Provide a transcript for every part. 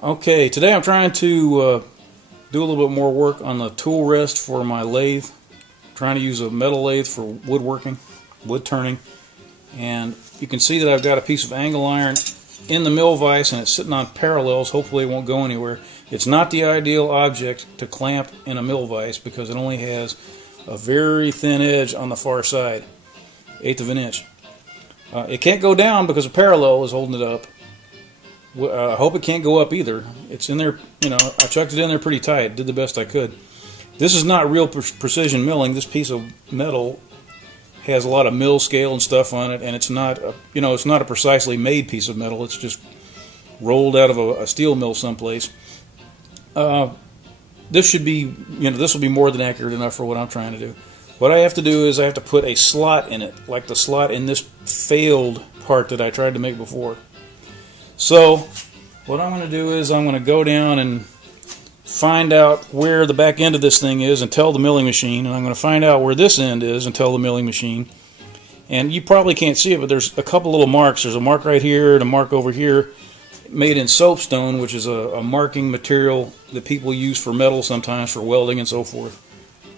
Okay, today I'm trying to do a little bit more work on the tool rest for my lathe. I'm trying to use a metal lathe for woodworking, wood turning, and you can see that I've got a piece of angle iron in the mill vise and it's sitting on parallels. Hopefully it won't go anywhere. It's not the ideal object to clamp in a mill vise because it only has a very thin edge on the far side, 1/8 of an inch. It can't go down because a parallel is holding it up. I hope it can't go up either. It's in there, you know, I chucked it in there pretty tight, did the best I could. This is not real precision milling. This piece of metal has a lot of mill scale and stuff on it, and it's not it's not a precisely made piece of metal. It's just rolled out of a steel mill someplace. This should be, this will be more than accurate enough for what I'm trying to do. What I have to do is I have to put a slot in it, like the slot in this failed part that I tried to make before. So what I'm going to do is I'm going to go down and find out where the back end of this thing is and tell the milling machine, and I'm going to find out where this end is and tell the milling machine. And you probably can't see it, but there's a couple little marks. There's a mark right here and a mark over here made in soapstone, which is a marking material that people use for metal sometimes, for welding and so forth.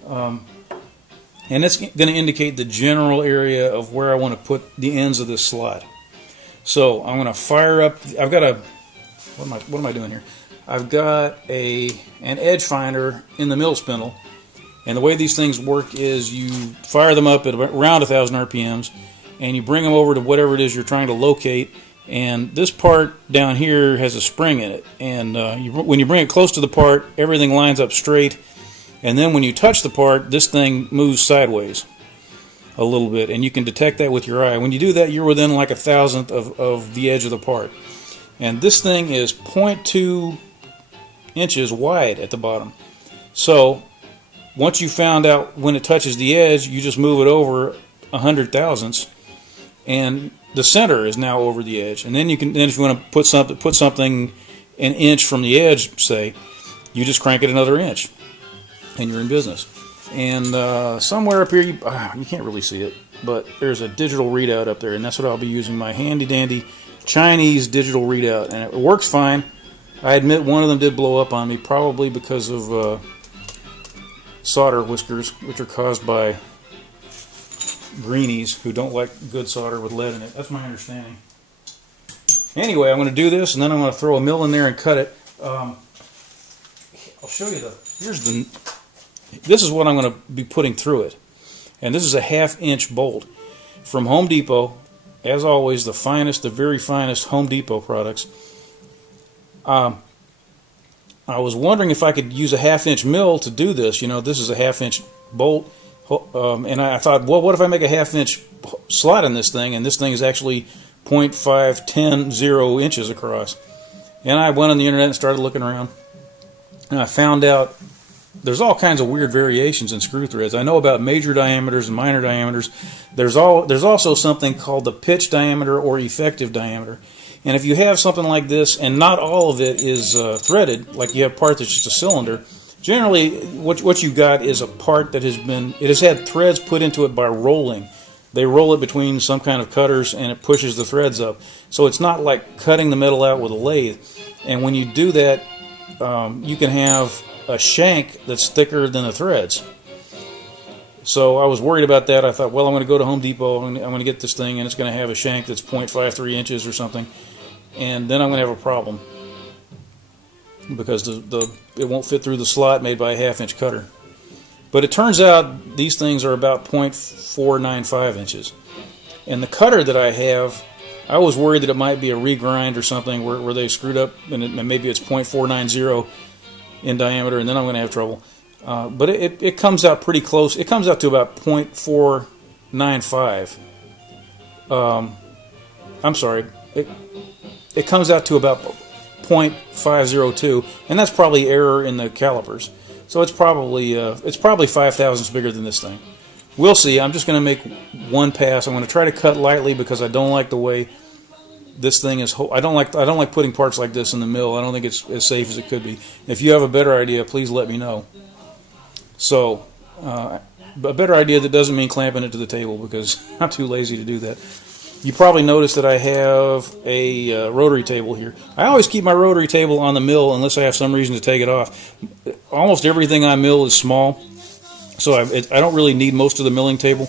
And it's going to indicate the general area of where I want to put the ends of this slot. So I'm going to fire up. I've got a what am I doing here? I've got an edge finder in the mill spindle, and the way these things work is you fire them up at around 1,000 RPMs, and you bring them over to whatever it is you're trying to locate. And this part down here has a spring in it, and when you bring it close to the part, everything lines up straight. And then when you touch the part, this thing moves sideways a little bit, and you can detect that with your eye. When you do that, you're within like 1,000th of the edge of the part. And this thing is 0.2 inches wide at the bottom. So once you found out when it touches the edge, you just move it over 100 thousandths, and the center is now over the edge. And then if you want to put something an inch from the edge, say, you just crank it another inch, and you're in business. And somewhere up here, you can't really see it, but there's a digital readout up there, and that's what I'll be using, my handy-dandy Chinese digital readout. And it works fine. I admit one of them did blow up on me, probably because of solder whiskers, which are caused by greenies who don't like good solder with lead in it. That's my understanding. Anyway, I'm going to do this, and then I'm going to throw a mill in there and cut it. I'll show you this is what I'm going to be putting through it. And this is a 1/2 inch bolt from Home Depot. As always, the finest, the very finest Home Depot products. I was wondering if I could use a 1/2 inch mill to do this. This is a 1/2 inch bolt. And I thought, well, what if I make a 1/2 inch slot in this thing, and this thing is actually 0.510 inches across. And I went on the internet and started looking around, and I found out there's all kinds of weird variations in screw threads. I know about major diameters and minor diameters. There's also something called the pitch diameter or effective diameter. And if you have something like this, and not all of it is threaded, like you have part that's just a cylinder, generally what you got is a part that has had threads put into it by rolling. They roll it between some kind of cutters, and it pushes the threads up. So it's not like cutting the metal out with a lathe. And when you do that, you can have a shank that's thicker than the threads. So I was worried about that. I thought, well, I'm going to go to Home Depot, and I'm going to get this thing, and it's going to have a shank that's 0.53 inches or something, and then I'm going to have a problem because it won't fit through the slot made by a 1/2 inch cutter. But it turns out these things are about 0.495 inches. And the cutter that I have, I was worried that it might be a regrind or something where they screwed up, and maybe it's 0.490 in diameter, and then I'm going to have trouble. But it comes out pretty close. It comes out to about 0.495. I'm sorry. It comes out to about 0.502, and that's probably error in the calipers. So it's probably 5 thousandths bigger than this thing. We'll see. I'm just going to make one pass. I'm going to try to cut lightly because I don't like the way this thing is. I don't like putting parts like this in the mill. I don't think it's as safe as it could be. If you have a better idea, please let me know. So, a better idea that doesn't mean clamping it to the table, because I'm too lazy to do that. You probably noticed that I have a rotary table here. I always keep my rotary table on the mill unless I have some reason to take it off. Almost everything I mill is small, so I don't really need most of the milling table.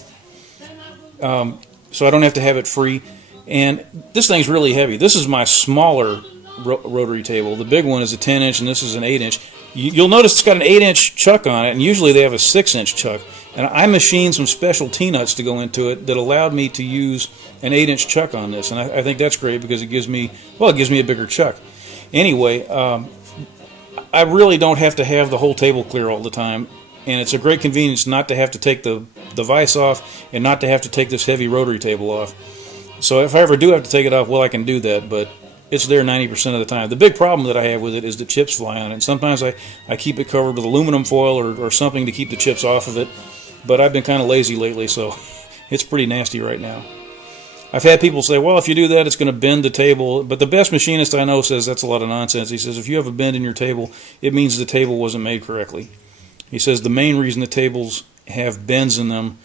So I don't have to have it free. And this thing's really heavy. This is my smaller rotary table. The big one is a 10-inch, and this is an 8-inch. You'll notice it's got an 8-inch chuck on it, and usually they have a 6-inch chuck. And I machined some special T-nuts to go into it that allowed me to use an 8-inch chuck on this, and I think that's great because it gives me a bigger chuck. Anyway, I really don't have to have the whole table clear all the time, and it's a great convenience not to have to take the vise off and not to have to take this heavy rotary table off. So if I ever do have to take it off, well, I can do that, but it's there 90% of the time. The big problem that I have with it is the chips fly on it, and sometimes I keep it covered with aluminum foil or something to keep the chips off of it, but I've been kind of lazy lately, so it's pretty nasty right now. I've had people say, well, if you do that, it's going to bend the table. But the best machinist I know says that's a lot of nonsense. He says if you have a bend in your table, it means the table wasn't made correctly. He says the main reason the tables have bends in them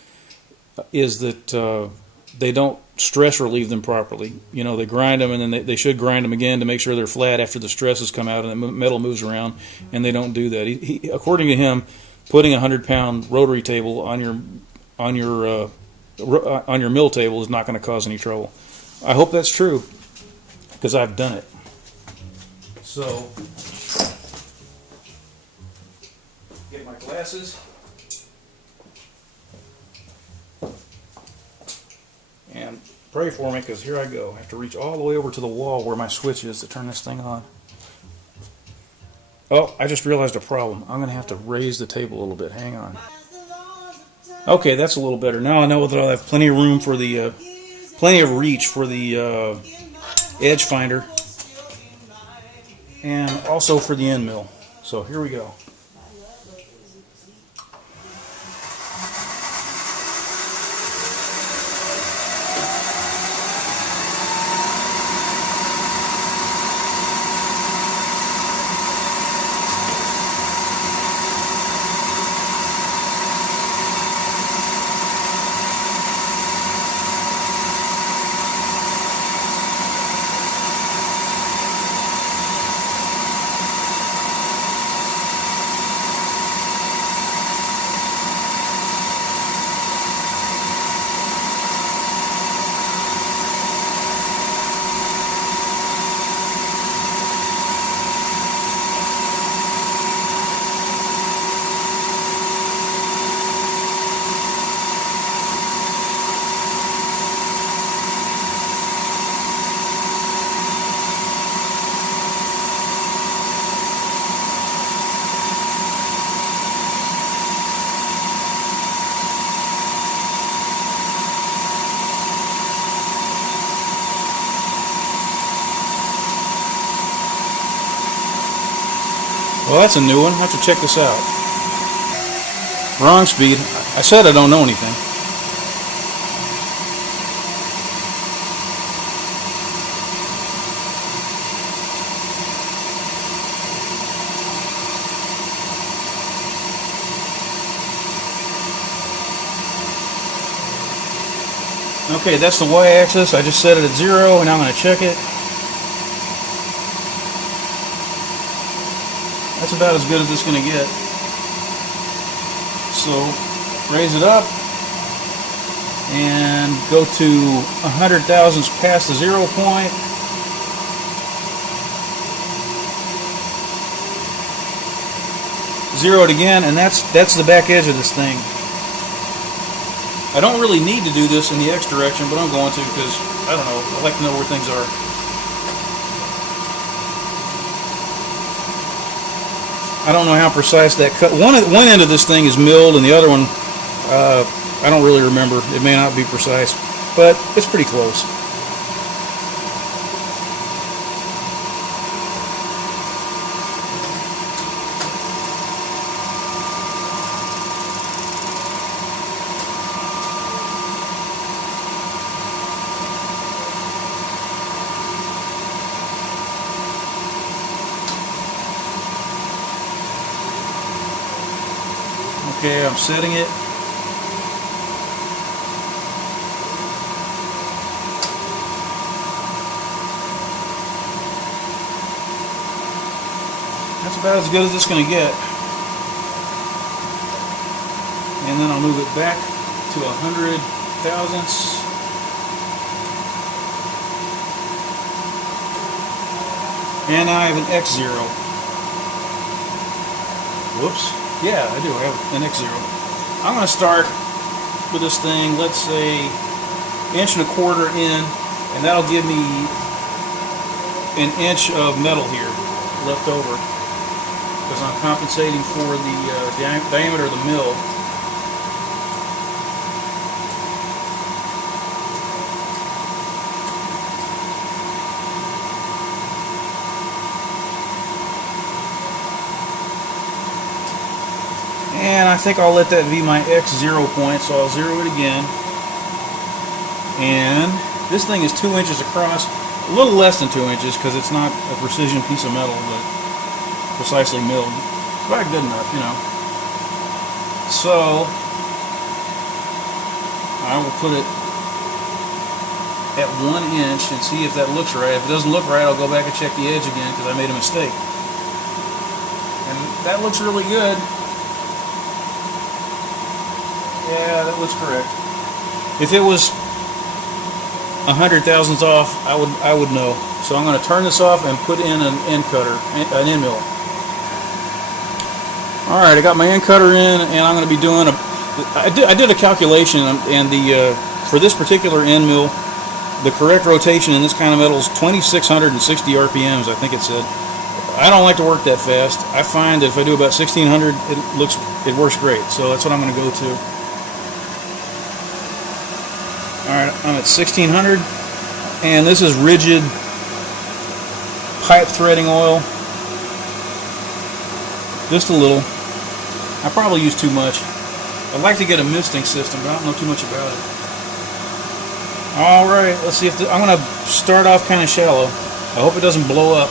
is that they don't stress relieve them properly. You know, they grind them, and then they should grind them again to make sure they're flat after the stress has come out and the metal moves around, and they don't do that. He according to him, putting a 100-pound rotary table on your mill table is not going to cause any trouble. I hope that's true because I've done it. So, get my glasses and pray for me because here I go. I have to reach all the way over to the wall where my switch is to turn this thing on. Oh, I just realized a problem. I'm going to have to raise the table a little bit. Hang on. Okay, that's a little better. Now I know that I'll have plenty of room for the, plenty of reach for the edge finder, and also for the end mill. So here we go. Well, that's a new one. I have to check this out. Wrong speed. I said I don't know anything. Okay, that's the y-axis. I just set it at 0, and now I'm going to check it. That's about as good as it's going to get. So, raise it up and go to 100 thousandths past the 0 point. Zero it again, and that's the back edge of this thing. I don't really need to do this in the X direction, but I'm going to because, I don't know, I like to know where things are. I don't know how precise that cut. One end of this thing is milled, and the other one, I don't really remember. It may not be precise, but it's pretty close. Okay, I'm setting it. That's about as good as it's going to get. And then I'll move it back to 100 thousandths. And I have an X0. Whoops. Yeah, I do. I have an X0. I'm going to start with this thing, let's say 1.25 inches in, and that'll give me an inch of metal here left over, because I'm compensating for the diameter of the mill. And I think I'll let that be my X0 point, so I'll zero it again. And this thing is 2 inches across, a little less than 2 inches because it's not a precision piece of metal, but precisely milled. But good enough, you know. So I will put it at 1 inch and see if that looks right. If it doesn't look right, I'll go back and check the edge again because I made a mistake. And that looks really good. Yeah, that looks correct. If it was 100 thousandths off, I would know. So I'm going to turn this off and put in an end cutter, an end mill. All right, I got my end cutter in, and I'm going to be doing I did a calculation, and for this particular end mill, the correct rotation in this kind of metal is 2,660 RPMs. I think it said. I don't like to work that fast. I find that if I do about 1,600, it works great. So that's what I'm going to go to. Alright, I'm at 1,600, and this is rigid pipe threading oil. Just a little. I probably use too much. I'd like to get a misting system, but I don't know too much about it. Alright, let's see if I'm going to start off kind of shallow. I hope it doesn't blow up.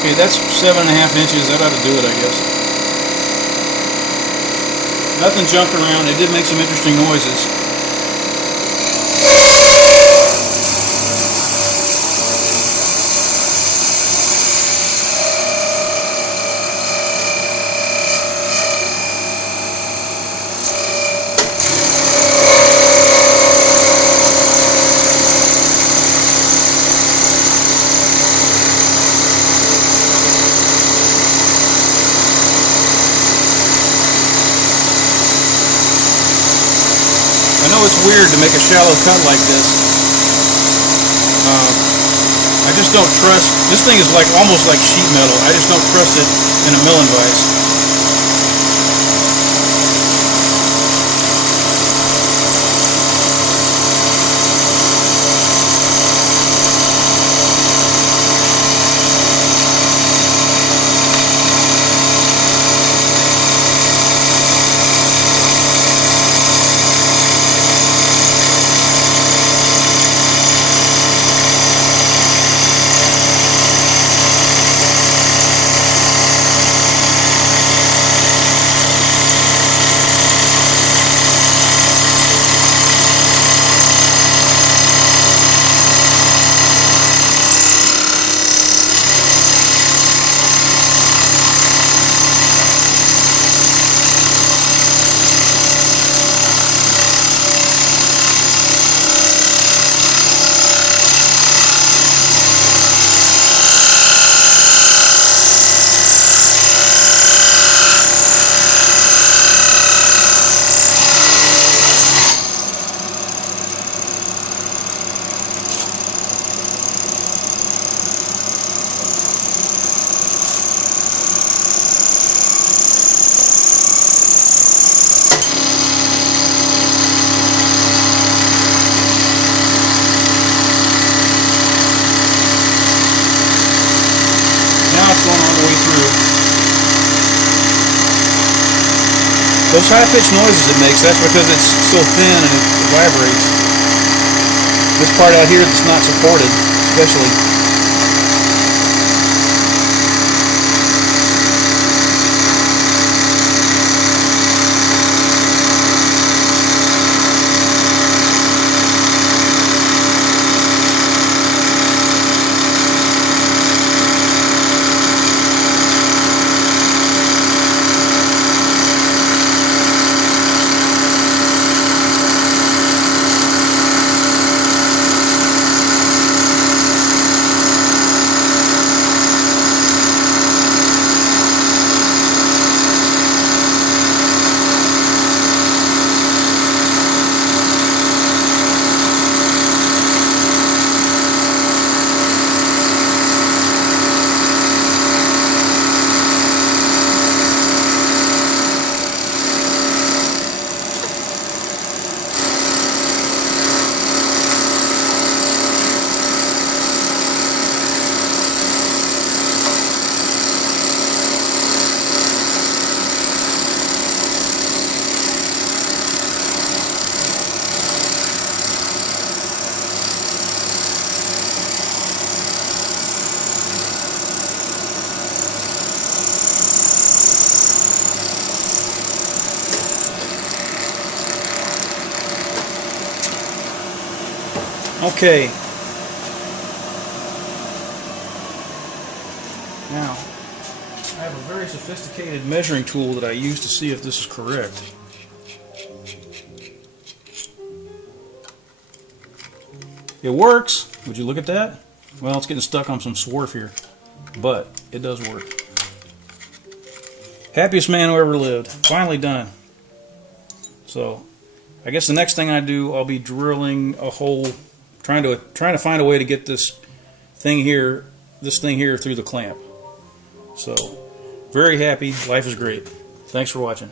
Okay, that's 7.5 inches. That ought to do it, I guess. Nothing jumped around. It did make some interesting noises. I know it's weird to make a shallow cut like this. I just don't trust, this thing is like almost like sheet metal. I just don't trust it in a milling vise. Those high-pitched noises it makes, that's because it's so thin and it vibrates. This part out here that's not supported, especially. Okay. Now, I have a very sophisticated measuring tool that I use to see if this is correct. It works. Would you look at that? Well, it's getting stuck on some swarf here, but it does work. Happiest man who ever lived. Finally done. So, I guess the next thing I do, I'll be drilling a hole, trying to find a way to get this thing here through the clamp. So, very happy. Life is great. Thanks for watching.